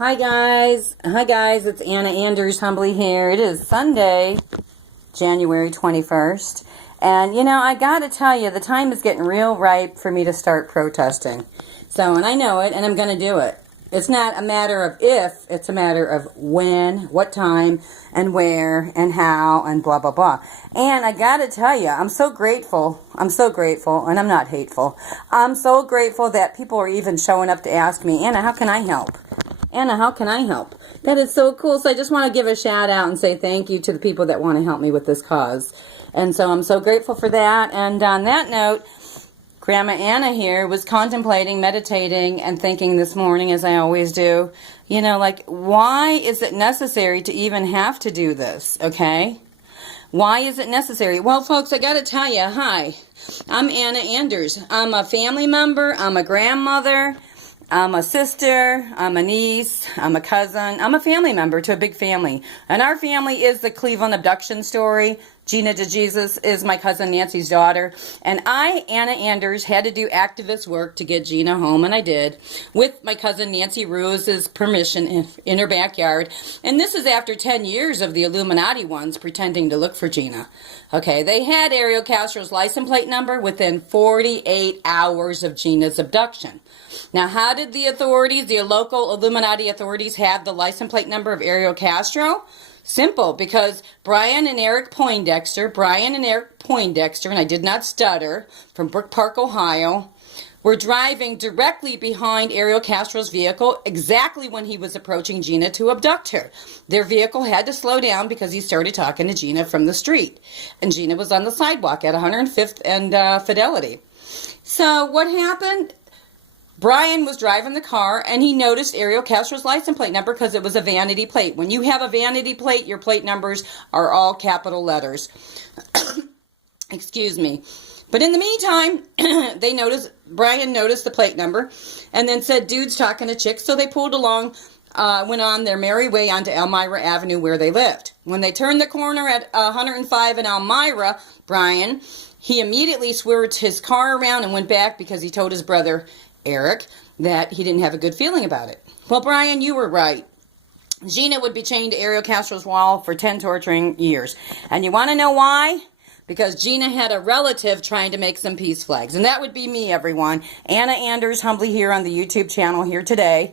Hi guys, it's Anna Anders humbly here. It is Sunday, January 21st, and I gotta tell you, the time is getting real ripe for me to start protesting. And I know it, and I'm gonna do it. It's not a matter of if, it's a matter of when, what time, and where, and how, and blah, blah, blah. And I gotta tell you, I'm so grateful, and I'm not hateful. I'm so grateful that people are even showing up to ask me, Anna, how can I help? Anna, how can I help? That is so cool. So I just want to give a shout out and say thank you to the people that want to help me with this cause. And so I'm so grateful for that. And on that note, Grandma Anna here was contemplating, meditating, and thinking this morning, as I always do, why is it necessary to even have to do this, okay? Why is it necessary? Well, folks, I got to tell you, hi, I'm Anna Anders. I'm a family member. I'm a grandmother. I'm a sister, I'm a niece, I'm a cousin, I'm a family member to a big family. And our family is the Cleveland abduction story. Gina DeJesus is my cousin Nancy's daughter. And I, Anna Anders, had to do activist work to get Gina home, and I did, with my cousin Nancy Rose's permission in her backyard. And this is after 10 years of the Illuminati ones pretending to look for Gina. Okay, they had Ariel Castro's license plate number within 48 hours of Gina's abduction. Now, how did the authorities, the local Illuminati authorities, have the license plate number of Ariel Castro? Simple, because Brian and Eric Poindexter, and I did not stutter, from Brook Park, Ohio, were driving directly behind Ariel Castro's vehicle exactly when he was approaching Gina to abduct her. Their vehicle had to slow down because he started talking to Gina from the street. And Gina was on the sidewalk at 105th and Fidelity. So what happened? Brian was driving the car, and he noticed Ariel Castro's license plate number because it was a vanity plate. When you have a vanity plate, your plate numbers are all capital letters. Excuse me. But in the meantime, Brian noticed the plate number and then said, dude's talking to chicks. So they pulled along, went on their merry way onto Elmira Avenue where they lived. When they turned the corner at 105 in Elmira, Brian, he immediately swerved his car around and went back because he told his brother, Eric, that he didn't have a good feeling about it. Well, Brian, you were right. Gina would be chained to Ariel Castro's wall for 10 torturing years. And you want to know why? Because Gina had a relative trying to make some peace flags. And that would be me, everyone. Anna Anders, humbly here on the YouTube channel here today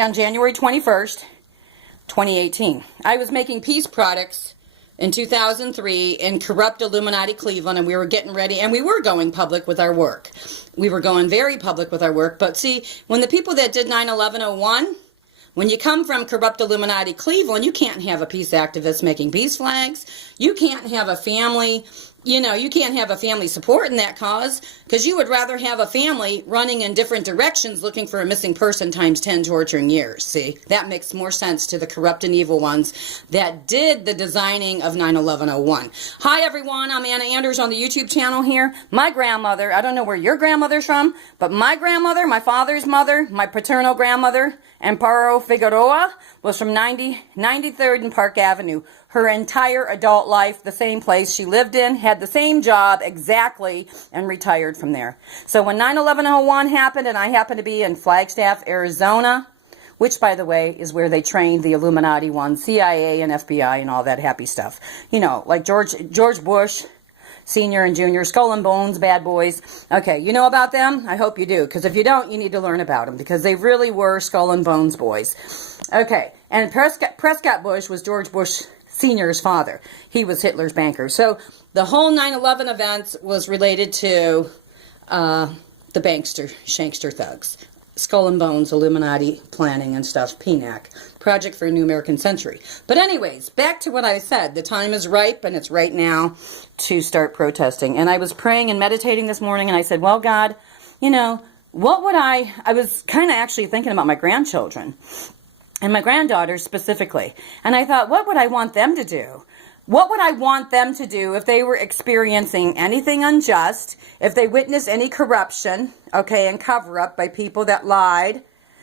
on January 21st, 2018. I was making peace products in 2003 in corrupt Illuminati Cleveland, and we were getting ready, and we were going public with our work. We were going very public with our work, but see, when the people that did 9/11/01, when you come from corrupt Illuminati Cleveland, you can't have a peace activist making peace flags. You can't have a family, you can't have a family supporting that cause, because you would rather have a family running in different directions looking for a missing person times 10 torturing years. See, that makes more sense to the corrupt and evil ones that did the designing of 9/11/01. Hi everyone, I'm Anna Anders on the YouTube channel here. My grandmother, I don't know where your grandmother's from, but my grandmother, my father's mother, my paternal grandmother, Amparo Figueroa, was from 93rd and Park Avenue. Her entire adult life, the same place she lived in, had the same job exactly, and retired from there. So when 9/11/01 happened, and I happened to be in Flagstaff, Arizona, which, by the way, is where they trained the Illuminati ones, CIA and FBI and all that happy stuff. Like George Bush, Senior and Junior, Skull and Bones, bad boys. Okay, you know about them? I hope you do, because if you don't, you need to learn about them, because they really were Skull and Bones boys. Okay, and Prescott Bush was George Bush Senior's father. He was Hitler's banker. So the whole 9/11 events was related to the Shankster thugs. Skull and Bones, Illuminati planning and stuff, PNAC, Project for a New American Century. But anyways, back to what I said. The time is ripe, and it's right now to start protesting. And I was praying and meditating this morning, and I said, well, God, what would I was kind of actually thinking about my grandchildren and my granddaughters specifically. And I thought, what would I want them to do? What would I want them to do if they were experiencing anything unjust, if they witnessed any corruption, okay, and cover-up by people that lied?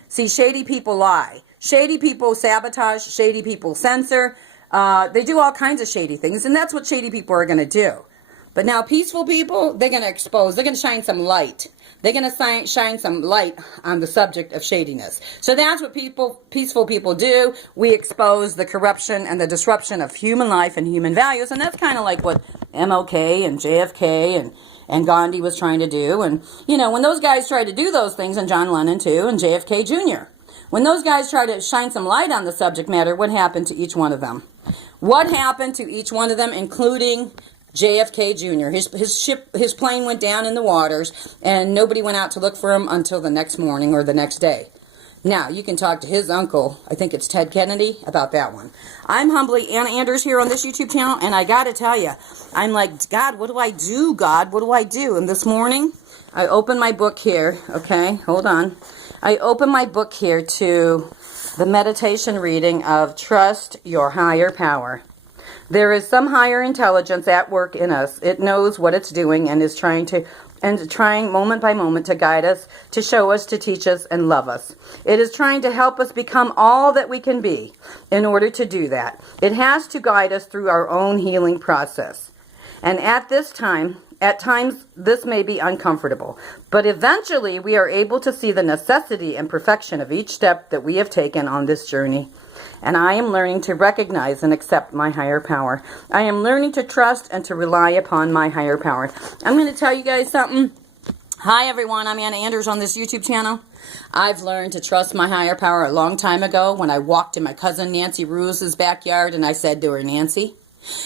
See, shady people lie. Shady people sabotage. Shady people censor. They do all kinds of shady things, and that's what shady people are going to do. But now peaceful people, they're going to expose, they're going to shine some light. They're going to shine some light on the subject of shadiness. So that's what peaceful people do. We expose the corruption and the disruption of human life and human values. And that's kind of like what MLK and JFK and Gandhi was trying to do. And, you know, when those guys tried to do those things, and John Lennon too, and JFK Jr., when those guys tried to shine some light on the subject matter, what happened to each one of them? What happened to each one of them, including JFK Jr.? His plane went down in the waters, and nobody went out to look for him until the next morning or the next day. Now, you can talk to his uncle, I think it's Ted Kennedy, about that one. I'm humbly Anna Anders here on this YouTube channel, and I got to tell you, I'm like, God, what do I do, God? What do I do? And this morning, I opened my book here, okay, hold on. I opened my book here to the meditation reading of Trust Your Higher Power. There is some higher intelligence at work in us. It knows what it's doing and is trying moment by moment to guide us, to show us, to teach us, and love us. It is trying to help us become all that we can be. In order to do that, it has to guide us through our own healing process. And at times, this may be uncomfortable, but eventually we are able to see the necessity and perfection of each step that we have taken on this journey. And I am learning to recognize and accept my higher power. I am learning to trust and to rely upon my higher power. I'm going to tell you guys something. Hi everyone, I'm Anna Anders on this YouTube channel. I've learned to trust my higher power a long time ago when I walked in my cousin Nancy Ruiz's backyard and I said to her, Nancy,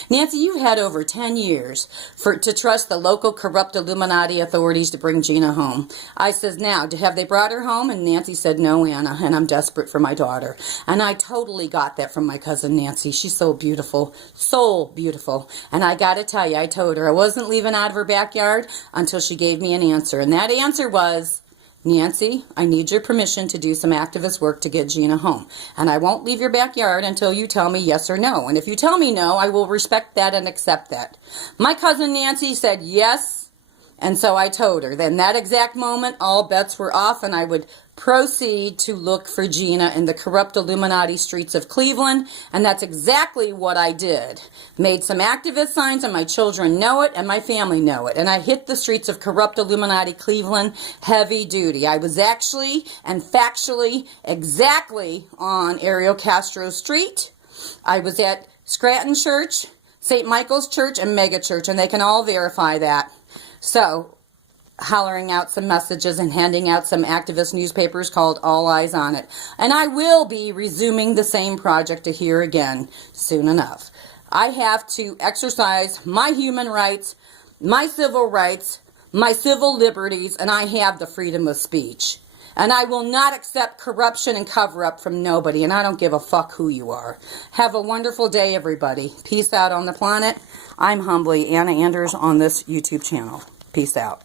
you've had over 10 years to trust the local corrupt Illuminati authorities to bring Gina home. I says, now, have they brought her home? And Nancy said, no, Anna, and I'm desperate for my daughter. And I totally got that from my cousin Nancy. She's so beautiful, so beautiful. And I got to tell you, I told her I wasn't leaving out of her backyard until she gave me an answer. And that answer was, Nancy, I need your permission to do some activist work to get Gina home. And I won't leave your backyard until you tell me yes or no. And if you tell me no, I will respect that and accept that. My cousin Nancy said yes. And so I told her. Then that exact moment, all bets were off, and I would proceed to look for Gina in the corrupt Illuminati streets of Cleveland. And that's exactly what I did. Made some activist signs, and my children know it, and my family know it. And I hit the streets of corrupt Illuminati Cleveland heavy duty. I was actually and factually exactly on Ariel Castro Street. I was at Scranton Church, St. Michael's Church, and Mega Church, and they can all verify that. So, hollering out some messages and handing out some activist newspapers called All Eyes on It. And I will be resuming the same project here again soon enough. I have to exercise my human rights, my civil liberties, and I have the freedom of speech. And I will not accept corruption and cover-up from nobody, and I don't give a fuck who you are. Have a wonderful day, everybody. Peace out on the planet. I'm humbly Anna Anders on this YouTube channel. Peace out.